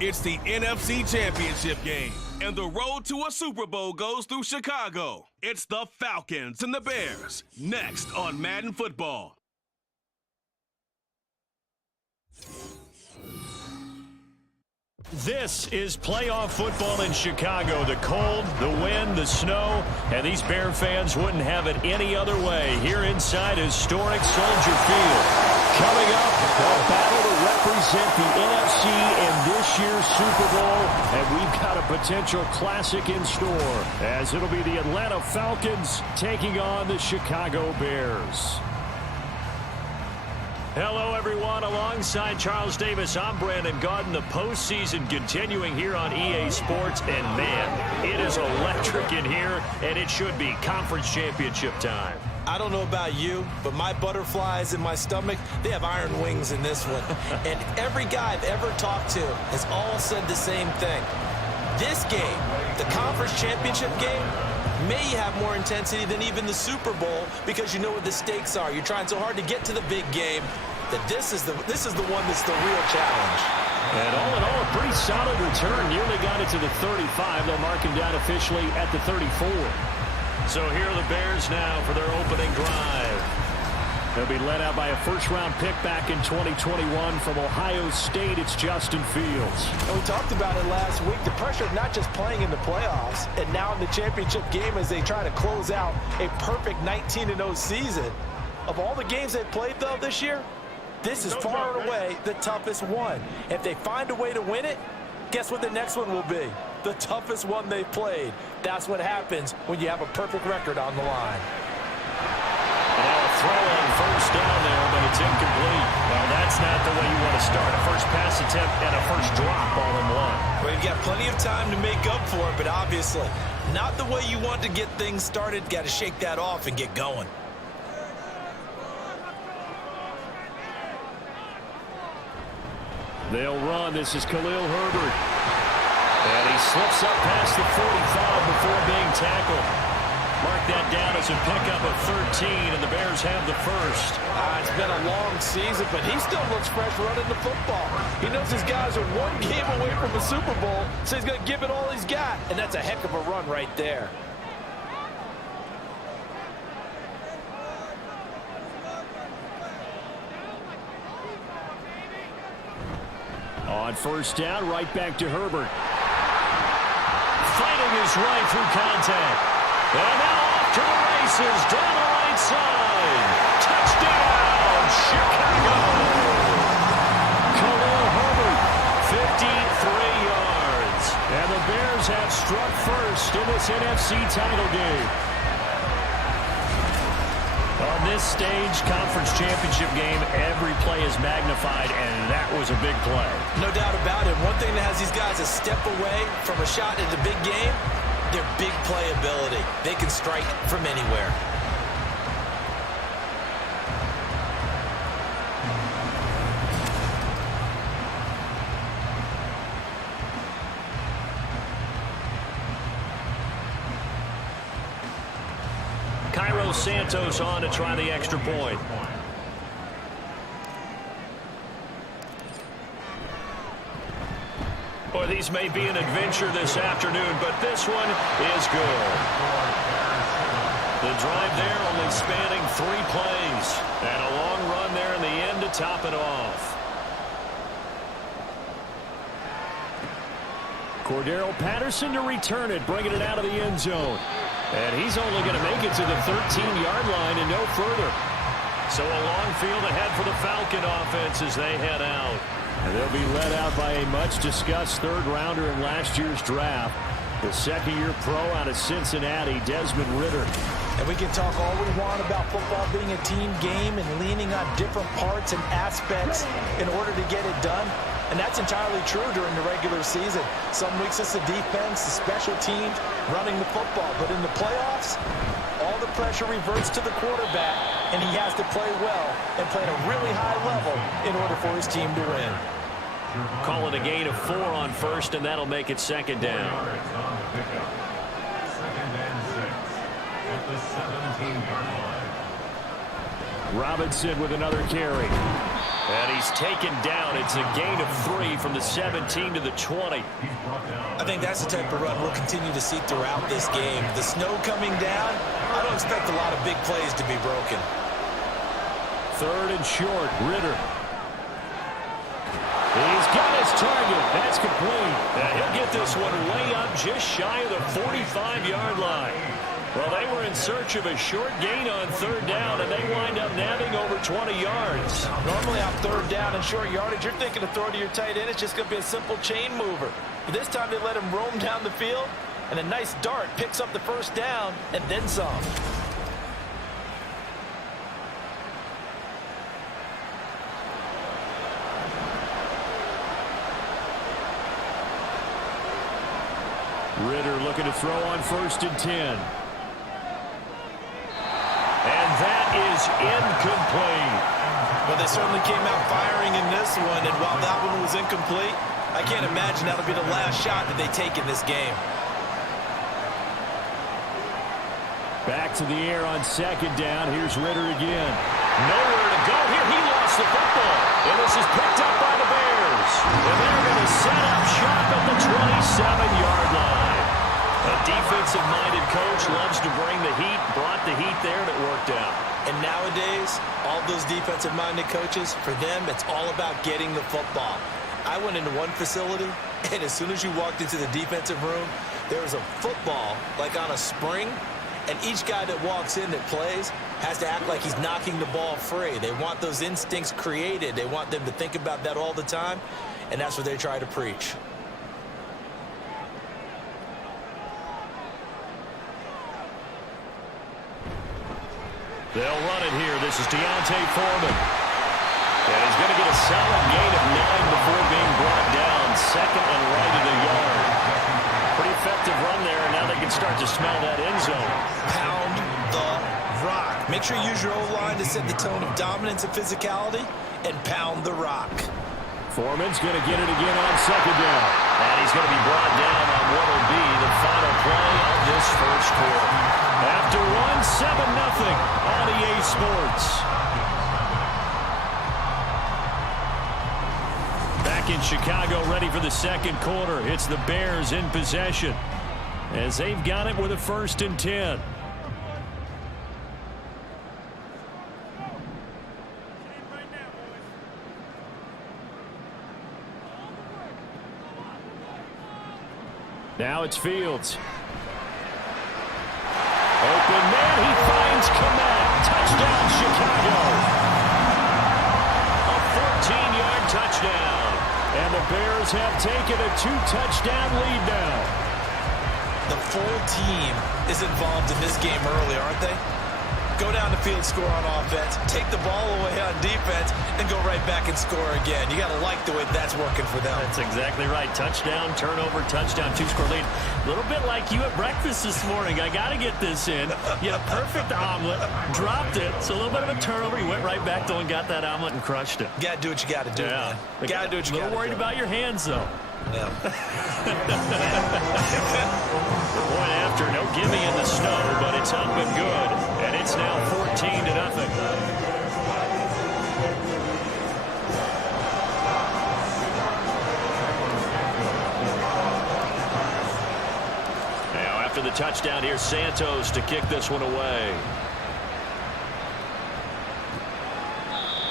It's the NFC Championship game, and the road to a Super Bowl goes through Chicago. It's the Falcons and the Bears, next on Madden Football. This is playoff football in Chicago. The cold, the wind, the snow, and these Bear fans wouldn't have it any other way here inside historic Soldier Field. Coming up, a battle to represent the NFC in this year's Super Bowl, and we've got a potential classic in store, as it'll be the Atlanta Falcons taking on the Chicago Bears. Hello, everyone. Alongside Charles Davis, I'm Brandon Gaudin. The postseason continuing here on EA Sports. And, man, it is electric in here, and it should be conference championship time. I don't know about you, but my butterflies in my stomach, they have iron wings in this one. And every guy I've ever talked to has all said the same thing. This game, the conference championship game, may have more intensity than even the Super Bowl because you know what the stakes are. You're trying so hard to get to the big game that this is the one that's the real challenge. And all in all, a pretty solid return. Nearly got it to the 35. They'll mark him down officially at the 34. So here are the Bears now for their opening drive. They'll be led out by a first-round pick back in 2021 from Ohio State. It's Justin Fields. And we talked about it last week, the pressure of not just playing in the playoffs and now in the championship game as they try to close out a perfect 19-0 season. Of all the games they've played, though, this year, this is far and away the toughest one. If they find a way to win it, guess what the next one will be? The toughest one they've played. That's what happens when you have a perfect record on the line. Throw on first down there, but it's incomplete. Well, that's not the way you want to start. A first pass attempt and a first drop all in one. Well, you've got plenty of time to make up for it, but obviously not the way you want to get things started. Got to shake that off and get going. They'll run. This is Khalil Herbert. And he slips up past the 45 before being tackled. Mark that down as a pickup of 13, and the Bears have the first. It's been a long season, but he still looks fresh running the football. He knows his guys are one game away from a Super Bowl, so he's going to give it all he's got, and that's a heck of a run right there. On first down, right back to Herbert. Fighting his way through contact. And now off to the races, down the right side. Touchdown, Chicago. Khalil Herbert, 53 yards. And the Bears have struck first in this NFC title game. On this stage, conference championship game, every play is magnified, and that was a big play. No doubt about it. One thing that has these guys a step away from a shot at the big game, their big playability. They can strike from anywhere. Cairo Santos on to try the extra point. Boy, these may be an adventure this afternoon, but this one is good. The drive there only spanning 3 plays. And a long run there in the end to top it off. Cordero Patterson to return it, bringing it out of the end zone. And he's only going to make it to the 13-yard line and no further. So a long field ahead for the Falcon offense as they head out. And they'll be led out by a much-discussed third-rounder in last year's draft. The second-year pro out of Cincinnati, Desmond Ridder. And we can talk all we want about football being a team game and leaning on different parts and aspects in order to get it done. And that's entirely true during the regular season. Some weeks it's the defense, the special teams, running the football. But in the playoffs, all the pressure reverts to the quarterback, and he has to play well and play at a really high level in order for his team to win. Call it a gain of 4 on first, and that'll make it second down. Robinson with another carry. And he's taken down. It's a gain of 3 from the 17 to the 20. I think that's the type of run we'll continue to see throughout this game. The snow coming down, I don't expect a lot of big plays to be broken. 3rd and short, Ritter. He's got his target. That's complete. He'll get this one way up just shy of the 45-yard line. Well, they were in search of a short gain on 3rd down, and they wind up nabbing over 20 yards. Normally on 3rd down and short yardage, you're thinking to throw to your tight end. It's just going to be a simple chain mover. But this time they let him roam down the field, and a nice dart picks up the 1st down and then some. Ritter looking to throw on 1st and 10. And that is incomplete. Well, they certainly came out firing in this one, and while that one was incomplete, I can't imagine that'll be the last shot that they take in this game. Back to the air on 2nd down. Here's Ritter again. Nowhere to go here. He lost the football. And this is picked up by the Bears. And they're going to set up shop at the 27-yard line. A defensive-minded coach loves to bring the heat, brought the heat there, and it worked out. And nowadays, all those defensive-minded coaches, for them, it's all about getting the football. I went into one facility, and as soon as you walked into the defensive room, there was a football, like on a spring, and each guy that walks in that plays has to act like he's knocking the ball free. They want those instincts created. They want them to think about that all the time, and that's what they try to preach. They'll run it here. This is Deontay Foreman. And he's going to get a solid gain of 9 before being brought down. 2nd and right of the yard. Pretty effective run there, and now they can start to smell that end zone. Pound the rock. Make sure you use your O-line to set the tone of dominance and physicality, and pound the rock. Foreman's going to get it again on 2nd down. And he's going to be brought down on what will be the final play of this 1st quarter. After 1-7-0 on EA Sports. Back in Chicago, ready for the 2nd quarter. It's the Bears in possession as they've got it with a 1st and 10. Now it's Fields. Open man, he finds Komet. Touchdown, Chicago. A 14-yard touchdown. And the Bears have taken a 2-touchdown lead now. The full team is involved in this game early, aren't they? Go down the field, score on offense, take the ball away on defense, and go right back and score again. You got to like the way that's working for them. That's exactly right. Touchdown, turnover, touchdown, 2-score lead. A little bit like you at breakfast this morning. I got to get this in. You had a perfect omelet, dropped it. So a little bit of a turnover. You went right back though and got that omelet and crushed it. You got to do what you got to do, man. You got to do what you got to do. A little worried about your hands, though. Yeah. The point after, no gimme in the snow, but it's up and good. And it's now 14-0. Now after the touchdown, here's Santos to kick this one away.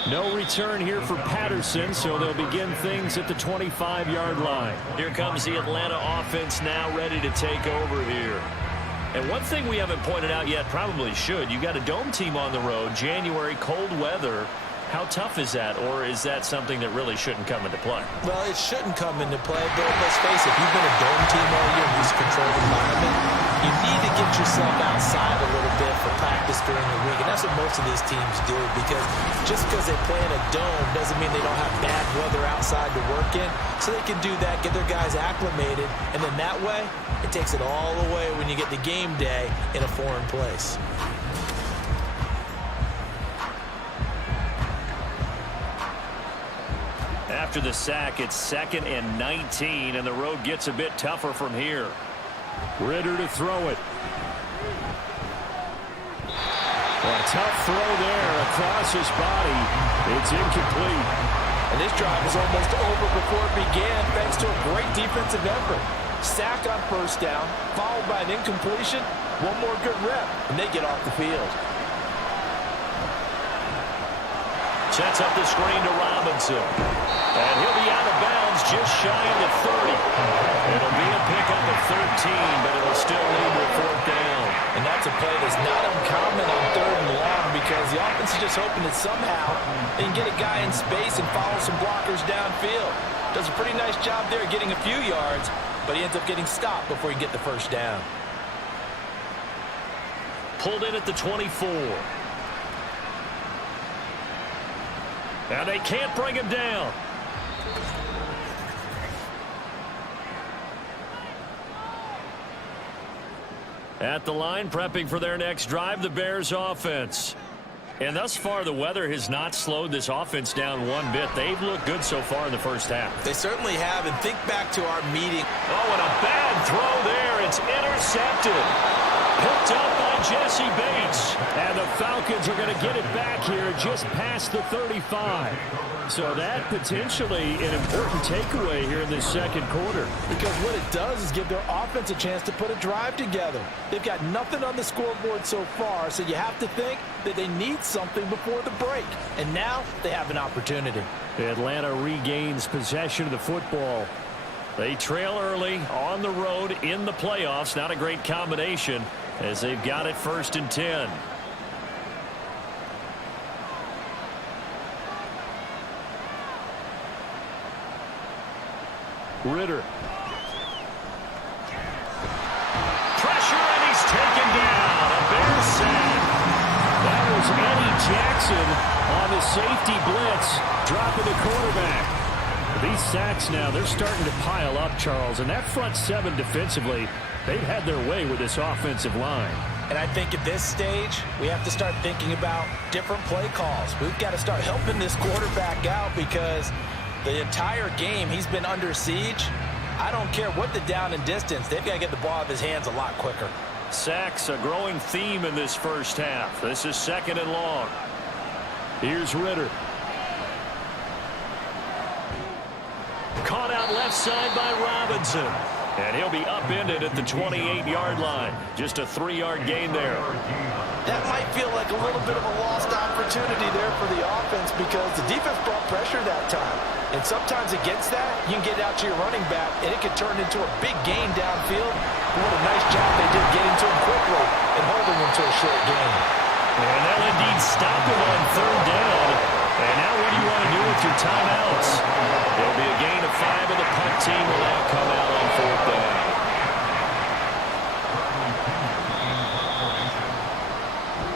No return here for Patterson, so they'll begin things at the 25-yard line. Here comes the Atlanta offense now ready to take over here. And one thing we haven't pointed out yet, probably should, you got a dome team on the road, January, cold weather. How tough is that, or is that something that really shouldn't come into play? Well, it shouldn't come into play, but let's face it, you've been a dome team all year, used to controlled environment. You need to get yourself outside a little bit for practice during the week, and that's what most of these teams do, because just because they play in a dome doesn't mean they don't have bad weather outside to work in. So they can do that, get their guys acclimated, and then that way, it takes it all away when you get to game day in a foreign place. After the sack, it's 2nd and 19, and the road gets a bit tougher from here. Ritter to throw it. Well, tough throw there across his body. It's incomplete. And this drive was almost over before it began thanks to a great defensive effort. Sack on first down, followed by an incompletion. One more good rep, and they get off the field. Sets up the screen to Robinson. And he'll be out of bounds just shy of the 30. It'll be a pickup of 13, but it'll still lead to a fourth down. And that's a play that's not uncommon on 3rd and long because the offense is just hoping that somehow they can get a guy in space and follow some blockers downfield. Does a pretty nice job there getting a few yards, but he ends up getting stopped before he can get the first down. Pulled in at the 24. And they can't bring him down. At the line, prepping for their next drive, the Bears offense. And thus far, the weather has not slowed this offense down one bit. They've looked good so far in the first half. They certainly have, and think back to our meeting. Oh, and a bad throw there. It's intercepted. Picked up by Jesse Bates. And the Falcons are going to get it back here just past the 35. So that potentially an important takeaway here in this second quarter. Because what it does is give their offense a chance to put a drive together. They've got nothing on the scoreboard so far, so you have to think that they need something before the break. And now they have an opportunity. Atlanta regains possession of the football. They trail early on the road in the playoffs. Not a great combination as they've got it 1st and 10. Ritter. Pressure, and he's taken down. A Bears sack. That was Eddie Jackson on the safety blitz, dropping the quarterback. These sacks now, they're starting to pile up, Charles, and that front 7 defensively, they've had their way with this offensive line. And I think at this stage, we have to start thinking about different play calls. We've got to start helping this quarterback out because the entire game, he's been under siege. I don't care what the down and distance. They've got to get the ball out of his hands a lot quicker. Sacks, a growing theme in this first half. This is 2nd and long. Here's Ritter. Caught out left side by Robinson. And he'll be upended at the 28-yard line. Just a 3-yard gain there. That might feel like a little bit of a lost opportunity there for the offense because the defense brought pressure that time. And sometimes against that, you can get out to your running back, and it could turn into a big gain downfield. But what a nice job they did getting to him quickly and holding him to a short gain. And they'll indeed stop him on 3rd down. And now what do you want to do with your timeouts? There'll be a gain of 5, and the punt team will now come out on 4th down.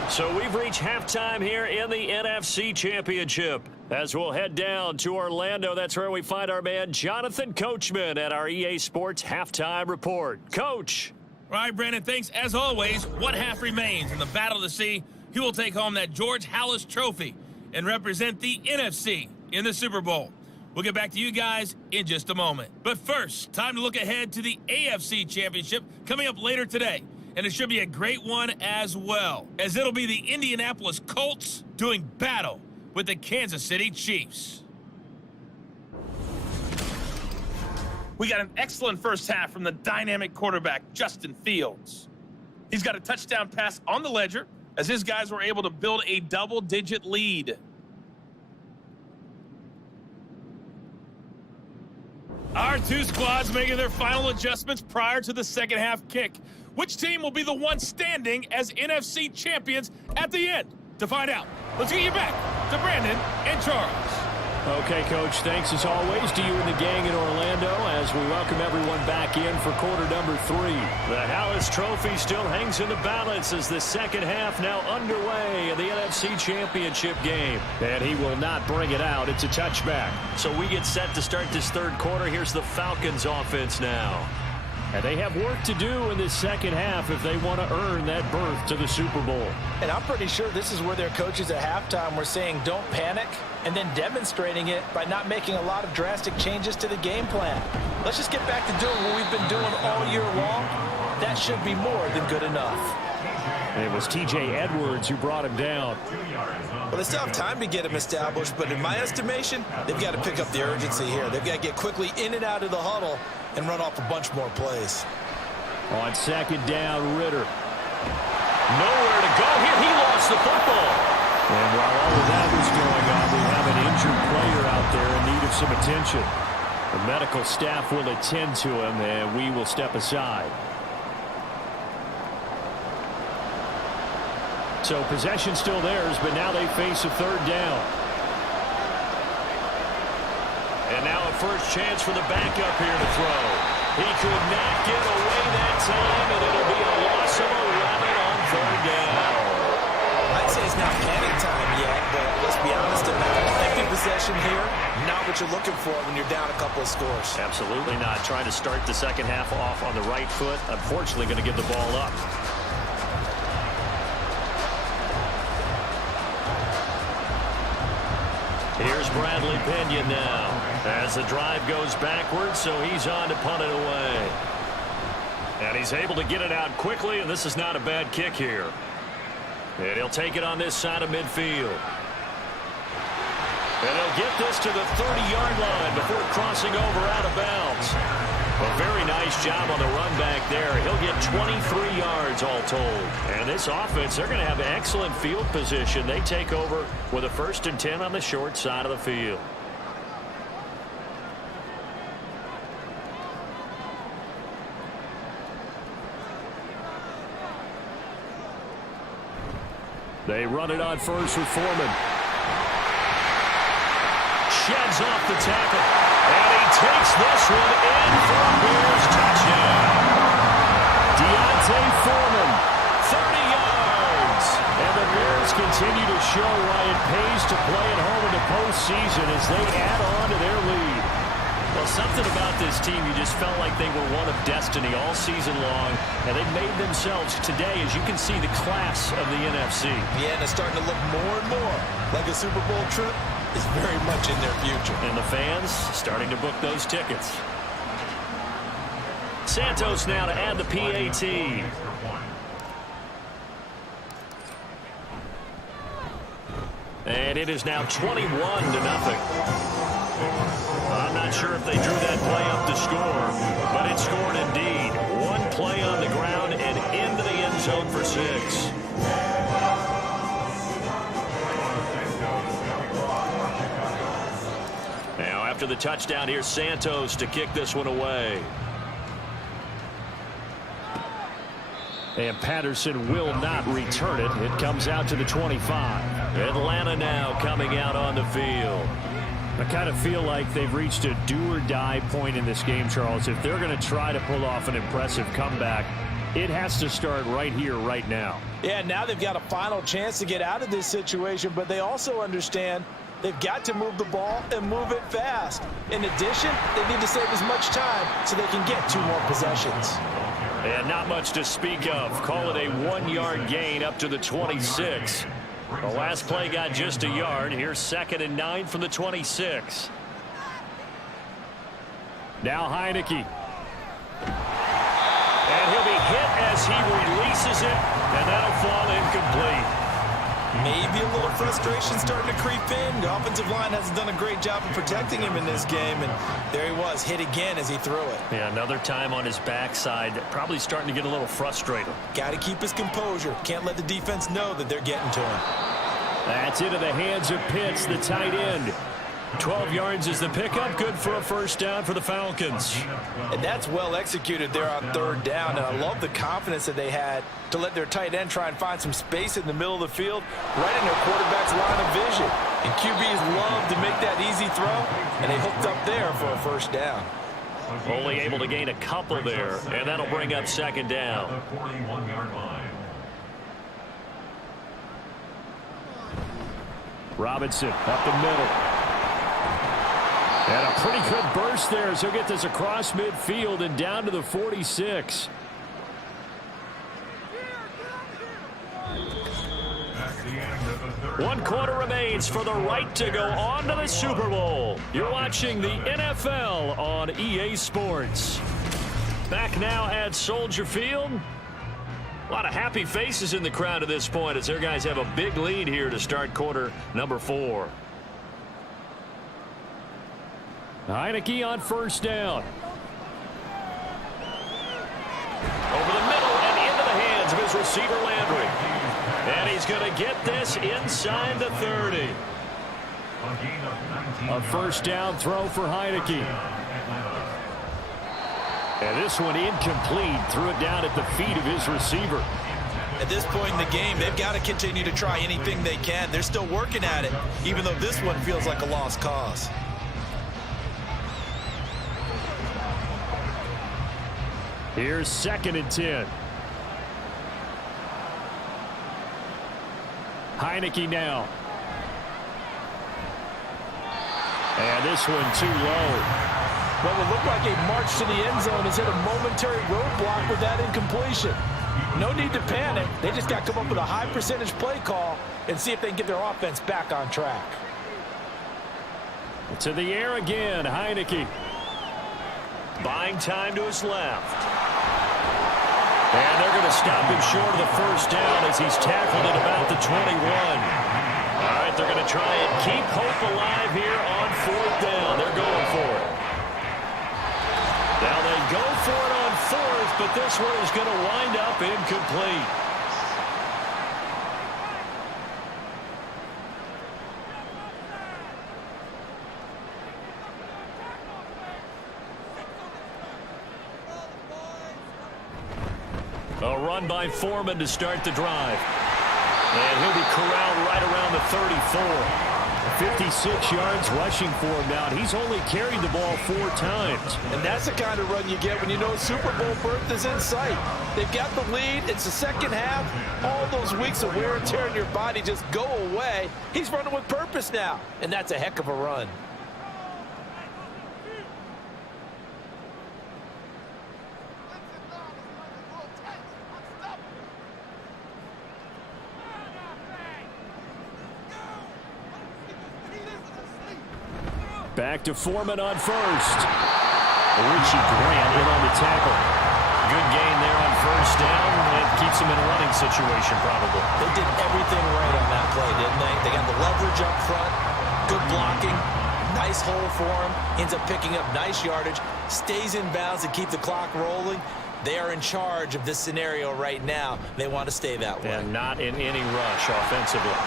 So we've reached halftime here in the NFC Championship. As we'll head down to Orlando, that's where we find our man Jonathan Coachman at our EA Sports Halftime Report. Coach. All right, Brandon, thanks. As always, one half remains in the battle to see who will take home that George Halas Trophy and represent the NFC in the Super Bowl. We'll get back to you guys in just a moment. But first, time to look ahead to the AFC Championship coming up later today. And it should be a great one as well, as it'll be the Indianapolis Colts doing battle with the Kansas City Chiefs. We got an excellent first half from the dynamic quarterback, Justin Fields. He's got a touchdown pass on the ledger as his guys were able to build a double-digit lead. Our two squads making their final adjustments prior to the second half kick. Which team will be the one standing as NFC champions at the end? To find out, let's get you back to Brandon and Charles. Okay, Coach, thanks as always to you and the gang in Orlando as we welcome everyone back in for quarter number 3. The Halas Trophy still hangs in the balance as the second half now underway in the NFC Championship game. And he will not bring it out. It's a touchback. So we get set to start this third quarter. Here's the Falcons offense now. And they have work to do in this second half if they want to earn that berth to the Super Bowl. And I'm pretty sure this is where their coaches at halftime were saying don't panic and then demonstrating it by not making a lot of drastic changes to the game plan. Let's just get back to doing what we've been doing all year long. That should be more than good enough. It was T.J. Edwards who brought him down. Well, they still have time to get him established, but in my estimation, they've got to pick up the urgency here. They've got to get quickly in and out of the huddle and run off a bunch more plays. On second down, Ritter. Nowhere to go here. He lost the football. And while all of that was going on, we have an injured player out there in need of some attention. The medical staff will attend to him, and we will step aside. So possession still theirs, but now they face a third down. And now a first chance for the backup here to throw. He could not get away that time, and it'll be a loss of 11 on third down. I'd say it's not panic time yet, but let's be honest about it. Empty possession here, not what you're looking for when you're down a couple of scores. Absolutely not. Trying to start the second half off on the right foot. Unfortunately, going to give the ball up. Here's Bradley Pinion now as the drive goes backwards, so he's on to punt it away. And he's able to get it out quickly, and this is not a bad kick here. And he'll take it on this side of midfield. And he'll get this to the 30-yard line before crossing over out of bounds. A very nice job on the run back there. He'll get 23 yards all told. And this offense, they're going to have excellent field position. They take over with a 1st and 10 on the short side of the field. They run it on first with Foreman. Sheds off the tackle. And he takes this one in for a Bears touchdown. Deontay Foreman, 30 yards. And the Bears continue to show why it pays to play at home in the postseason as they add on to their lead. Well, something about this team, you just felt like they were one of destiny all season long, and they made themselves today, as you can see, the class of the NFC. Yeah, and it's starting to look more and more like a Super Bowl trip is very much in their future. And the fans starting to book those tickets. Santos now to add the PAT. And it is now 21-0. I'm not sure if they drew that play up to score, but it scored indeed. One play on the ground and into the end zone for 6. Now after the touchdown, here's Santos to kick this one away. And Patterson will not return it. It comes out to the 25. Atlanta now coming out on the field. I kind of feel like they've reached a do-or-die point in this game, Charles. If they're going to try to pull off an impressive comeback, it has to start right here, right now. Yeah, now they've got a final chance to get out of this situation, but they also understand they've got to move the ball and move it fast. In addition, they need to save as much time so they can get 2 more possessions. And not much to speak of. Call it a 1-yard gain up to the 26. The last play got just a yard. Here's 2nd and 9 from the 26. Now Heineke. And he'll be hit as he releases it, and that'll fall incomplete. Maybe a little frustration starting to creep in. The offensive line hasn't done a great job of protecting him in this game, and there he was, hit again as he threw it. Yeah, another time on his backside, probably starting to get a little frustrated. Got to keep his composure. Can't let the defense know that they're getting to him. That's into the hands of Pitts, the tight end. 12 yards is the pickup. Good for a 1st down for the Falcons. And that's well executed there on 3rd down. And I love the confidence that they had to let their tight end try and find some space in the middle of the field, right in their quarterback's line of vision. And QBs love to make that easy throw, and they hooked up there for a 1st down. Only able to gain a couple there, and that'll bring up 2nd down. Robinson up the middle. And a pretty good burst there, so he'll get this across midfield and down to the 46. One quarter remains for the right to go on to the Super Bowl. You're watching the NFL on EA Sports. Back now at Soldier Field. A lot of happy faces in the crowd at this point as their guys have a big lead here to start quarter number 4. Heineke on first down. Over the middle and into the hands of his receiver Landry. And he's going to get this inside the 30. A first down throw for Heineke. And this one incomplete. Threw it down at the feet of his receiver. At this point in the game, they've got to continue to try anything they can. They're still working at it, even though this one feels like a lost cause. Here's 2nd and 10. Heineke now. And this one too low. Well, it looked like a march to the end zone has hit a momentary roadblock with that incompletion. No need to panic. They just got to come up with a high percentage play call and see if they can get their offense back on track. To the air again, Heineke. Buying time to his left. And they're going to stop him short of the first down as he's tackled at about the 21. All right, they're going to try and keep hope alive here on 4th down. They're going for it. Now they go for it on 4th, but this one is going to wind up incomplete. A run by Foreman to start the drive. And he'll be corralled right around the 34. 56 yards rushing for him now. He's only carried the ball 4 times. And that's the kind of run you get when you know Super Bowl berth is in sight. They've got the lead. It's the second half. All those weeks of wear and tear in your body just go away. He's running with purpose now. And that's a heck of a run. Back to Foreman on first. Richie Grant in on the tackle. Good gain there on first down. It keeps him in a running situation probably. They did everything right on that play, didn't they? They got the leverage up front, good blocking, nice hole for him, ends up picking up nice yardage, stays in bounds and keep the clock rolling. They are in charge of this scenario right now. They want to stay that way. And not in any rush offensively.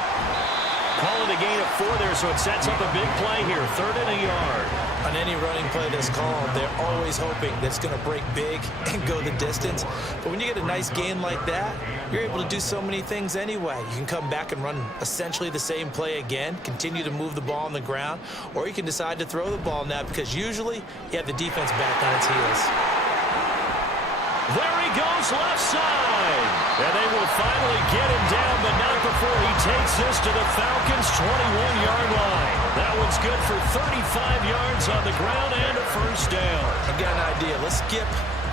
Call it a gain of 4 there, so it sets up a big play here. 3rd and a yard. On any running play that's called, they're always hoping that it's going to break big and go the distance. But when you get a nice gain like that, you're able to do so many things anyway. You can come back and run essentially the same play again, continue to move the ball on the ground, or you can decide to throw the ball now because usually you have the defense back on its heels. There he goes left side. And they will finally get him down, but not before he takes this to the Falcons' 21-yard line. That one's good for 35 yards on the ground and a first down. I've got an idea. Let's skip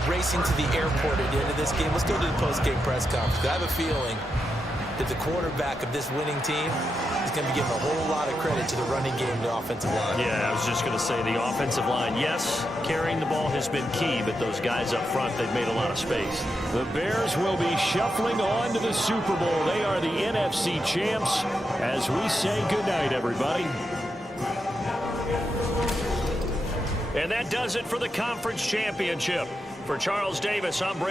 racing to the airport at the end of this game. Let's go to the post-game press conference. I have a feeling that the quarterback of this winning team is going to be giving a whole lot of credit to the running game and the offensive line. Yeah, I was just going to say the offensive line, yes, carrying the ball has been key, but those guys up front, they've made a lot of space. The Bears will be shuffling on to the Super Bowl. They are the NFC champs as we say goodnight, everybody. And that does it for the conference championship. For Charles Davis, I'm Brady.